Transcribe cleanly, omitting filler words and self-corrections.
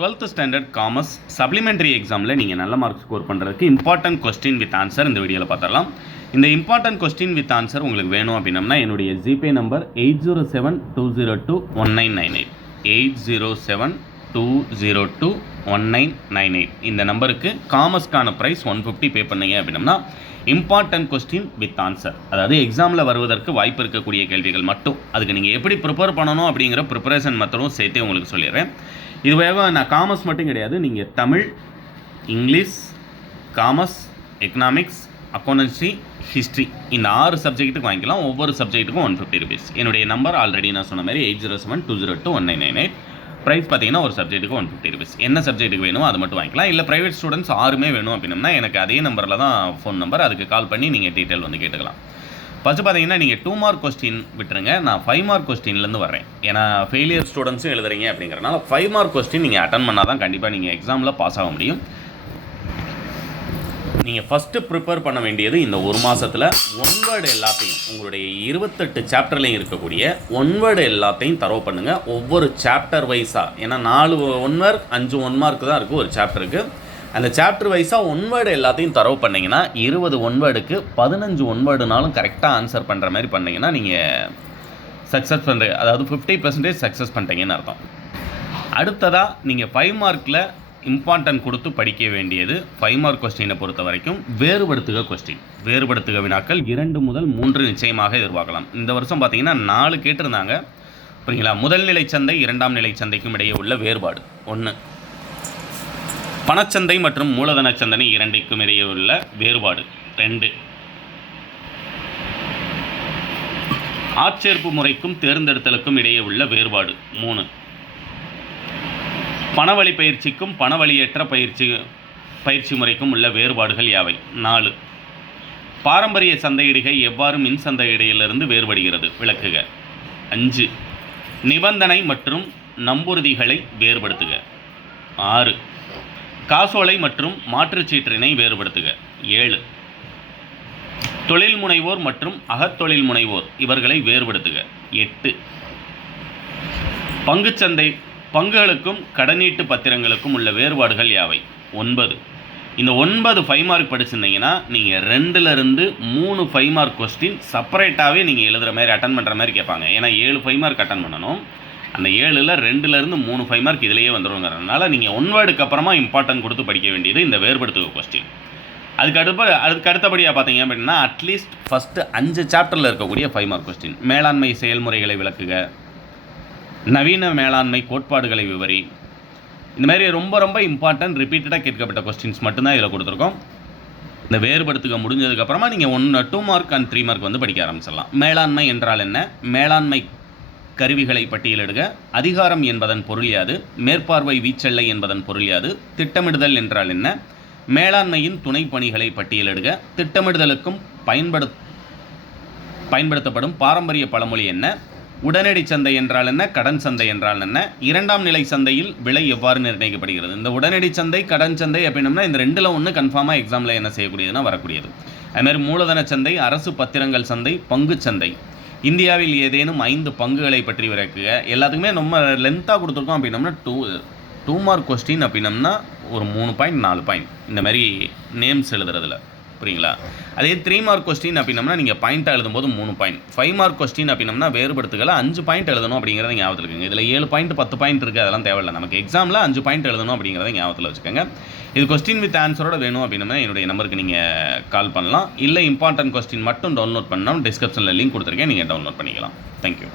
12th standard commerce supplementary எக்ஸாமில் நீங்கள் நல்ல மார்க் ஸ்கோர் பண்ணுறதுக்கு இம்பார்ட்டன்ட் கொஸ்டின் வித் ஆன்சர் இந்த வீடியோவில் பார்த்துடலாம். இந்த இம்பார்ட்டன்ட் கொஸ்டின் வித் ஆன்சர் உங்களுக்கு வேணும் அப்படின்னம்னா என்னுடைய ஜிபே நம்பர் 8072021998 8072021998 இந்த நம்பருக்கு காமர்ஸ்க்கான ப்ரைஸ் 150 பே பண்ணீங்க அப்படின்னம்னா இம்பார்ட்டன்ட் கொஸ்டின் வித் ஆன்சர், அதாவது எக்ஸாமில் வருவதற்கு வாய்ப்பு இருக்கக்கூடிய கேள்விகள் மட்டும், அதுக்கு நீங்கள் எப்படி ப்ரிப்பேர் பண்ணணும் அப்படிங்கிற ப்ரிப்பரேஷன் மெத்தடும் சேர்த்தே உங்களுக்கு சொல்லிடுறேன். இதுவாக நான் காமர்ஸ் மட்டும் கிடையாது, நீங்கள் Tamil, English, commerce, economics, accountancy, history இந்த 6 சப்ஜெக்ட்டுக்கு வாங்கிக்கலாம். ஒவ்வொரு சப்ஜெக்ட்டுக்கும் 150 ருபீஸ். என்னுடைய நம்பர் ஆல்ரெடி நான் சொன்ன மாதிரி 8072021998. ப்ரைஸ் பார்த்தீங்கன்னா ஒரு சப்ஜெக்ட்டுக்கு 150 ருபீஸ். என்ன சப்ஜெக்ட்டுக்கு வேணும் அது மட்டும் வாங்கிக்கலாம். இல்லை ப்ரைவேட் ஸ்டூடெண்ட்ஸ் 6மே வேணும் அப்படின்னா எனக்கு அதே நம்பரில் தான் ஃபோன் நம்பர், அதுக்கு கால் பண்ணி நீங்கள் டீட்டெயில் வந்து கேட்டுக்கலாம். ஃபஸ்ட்டு பார்த்தீங்கன்னா நீங்கள் 2 மார்க் கொஸ்டின் விட்டுருங்க, நான் 5 மார்க் கொஸ்டின்லேருந்து வரேன். ஏன்னா ஃபெயிலியர் ஸ்டூடெண்ட்ஸும் எழுதுறீங்க அப்படிங்கிறனால 5 மார்க் கொஸ்டின் நீங்கள் அட்டன் பண்ணால் தான் கண்டிப்பாக நீங்கள் எக்ஸாமில் பாஸ் ஆக முடியும். நீங்கள் ஃபஸ்ட்டு ப்ரிப்பேர் பண்ண வேண்டியது இந்த ஒரு மாதத்தில் ஒன்வேர்டு எல்லாத்தையும், உங்களுடைய 28 சாப்டர்லையும் இருக்கக்கூடிய ஒன்வேர்டு எல்லாத்தையும் தரவு பண்ணுங்கள். ஒவ்வொரு சாப்டர் வைஸாக, ஏன்னா 4 ஒன்வேர்டு 5 1 மார்க் தான் இருக்குது ஒரு சாப்டருக்கு. அந்த சாப்டர் வைஸாக ஒன்வேர்டு எல்லாத்தையும் தரவு பண்ணிங்கன்னா 20 ஒன்வேர்டுக்கு 15 ஒன்வேர்டுனாலும் கரெக்டாக ஆன்சர் பண்ணுற மாதிரி பண்ணிங்கன்னா நீங்கள் சக்ஸஸ் பண்ணுறீங்க, அதாவது 50% சக்ஸஸ் பண்ணுறீங்கன்னு அர்த்தம். அடுத்ததாக நீங்கள் 5 மார்க்கில் இம்பார்ட்டன்ட் கொடுத்து படிக்க வேண்டியது 5 மார்க் கொஸ்டினை பொறுத்த வரைக்கும் வேறுபடுத்துக கொஸ்டின். வேறுபடுத்துக வினாக்கள் 2 முதல் 3 நிச்சயமாக எதிர்பார்க்கலாம். இந்த வருஷம் பார்த்தீங்கன்னா 4 கேட்டிருந்தாங்க, புரியுங்களா? முதல் நிலை சந்தை 2ஆம் நிலை சந்தைக்கும் இடையே உள்ள வேறுபாடு 1, பணச்சந்தை மற்றும் மூலதன சந்தை இரண்டுக்கும் இடையே உள்ள வேறுபாடு 2, ஆட்சேர்ப்பு முறைக்கும் தேர்ந்தெடுத்தலுக்கும் இடையே உள்ள வேறுபாடு 3, பணவழி பயிற்சிக்கும் பணவழியற்ற பயிற்சி முறைக்கும் உள்ள வேறுபாடுகள் யாவை 4, பாரம்பரிய சந்தையிடுகை எவ்வாறு மின் சந்தையிடையிலிருந்து வேறுபடுகிறது விளக்குக 5, நிபந்தனை மற்றும் நம்புறுதிகளை வேறுபடுத்துக 6, காசோலை மற்றும் மாற்றுச்சீற்றினை வேறுபடுத்துக 7, தொழில் முனைவோர் மற்றும் அகத்தொழில் முனைவோர் இவர்களை வேறுபடுத்துக 8, பங்குச்சந்தை பங்குகளுக்கும் கடனீட்டு பத்திரங்களுக்கும் உள்ள வேறுபாடுகள் யாவை 9. இந்த 9 5 மார்க் படிச்சிருந்தீங்கன்னா நீங்கள் 2லேருந்து 3 5 மார்க் கொஸ்டின் செப்பரேட்டாகவே நீங்கள் எழுதுகிற மாதிரி அட்டன் பண்ணுற மாதிரி கேட்பாங்க. ஏன்னா 7 5 மார்க் அட்டன் பண்ணணும். அந்த 7ல் 2லேருந்து 3 5 மார்க் இதிலேயே வந்துடுங்கிறதுனால நீங்கள் ஒன்வேர்டுக்கு அப்புறமா இம்பார்ட்டன்ட் கொடுத்து படிக்க வேண்டியது இந்த வேறுபடுத்துக கொஸ்டின். அதுக்கு அடுத்தபடியாக பார்த்தீங்க அப்படின்னா அட்லீஸ்ட் ஃபஸ்ட்டு 5 சாப்டரில் இருக்கக்கூடிய 5 மார்க் கொஸ்டின். மேலாண்மை செயல்முறைகளை விளக்குக, நவீன மேலாண்மை கோட்பாடுகளை விவரி, இந்த மாதிரி ரொம்ப ரொம்ப இம்பார்ட்டன்ட் ரிப்பீட்டடாக கேட்கப்பட்ட கொஸ்டின்ஸ் மட்டும்தான் இதில் கொடுத்துருக்கோம். இந்த வேறுபடுத்துக முடிஞ்சதுக்கப்புறமா நீங்கள் 2 மார்க் அண்ட் 3 மார்க் வந்து படிக்க ஆரம்பிச்சிடலாம். மேலாண்மை என்றால் என்ன, மேலாண்மை கருவிகளை பட்டியலிடுக, அதிகாரம் என்பதன் பொருள் யாது, மேற்பார்வை வீச்செல்லை என்பதன் பொருள் யாது, திட்டமிடுதல் என்றால் என்ன, மேலாண்மையின் துணை பணிகளை பட்டியலிடுக, திட்டமிடுதலுக்கும் பயன்படுத்தப்படும் பாரம்பரிய பழமொழி என்ன, உடனடி சந்தை என்றால் என்ன, கடன் சந்தை என்றால் என்ன, 2ஆம் நிலை சந்தையில் விலை எவ்வாறு நிர்ணயிக்கப்படுகிறது. இந்த உடனடி சந்தை கடன் சந்தை அப்படின்னம்னா இந்த 2ல் ஒன்று கன்ஃபார்மாக எக்ஸாமில் என்ன செய்யக்கூடியதுன்னா வரக்கூடியது. அதுமாதிரி மூலதன சந்தை, அரசு பத்திரங்கள் சந்தை, பங்கு சந்தை, இந்தியாவில் ஏதேனும் 5 பங்குகளை பற்றி விளக்குக. எல்லாத்துக்குமே ரொம்ப லென்த்தாக கொடுத்துருக்கோம் அப்படின்னம்னா 2 மார்க் கொஸ்டின் அப்படின்னம்னா ஒரு 3 பாயிண்ட் 4 பாயிண்ட் இந்த மாதிரி நேம்ஸ் எழுதுறதுல, புரியுங்களா? அதே 3 மார்க் கொஸ்டின் அப்படின்னம்னா நீங்கள் பாயிண்ட்டாக எழுதும்போது 3 பாயிண்ட். 5 மார்க் கொஸ்டின் அப்படின்னம்னா வேறுபடுத்துகளை 5 பாயிண்ட் எழுதணும் அப்படிங்கிறத ஞாபகத்தில் இருக்குங்க. இதில் 7 பாயிண்ட் 10 பாயிண்ட் இருக்குது, அதெல்லாம் தேவையில்லை. நமக்கு எக்ஸாமில் 5 பாயிண்ட் எழுதணும் அப்படிங்கிறத ஞாபகத்தில் வச்சுக்கோங்க. இது கொஸ்டின் வித் ஆன்சரோட வேணும் அப்படின்னா என்னுடைய நம்பருக்கு நீங்கள் கால் பண்ணலாம். இல்லை இம்பார்ட்டன்ட் கொஸ்டின் மட்டும் டவுன்லோட் பண்ணால் டிஸ்கிரிப்ஷனில் லிங்க் கொடுத்துருக்கேன், நீங்கள் டவுன்லோட் பண்ணிக்கலாம். தேங்க்யூ.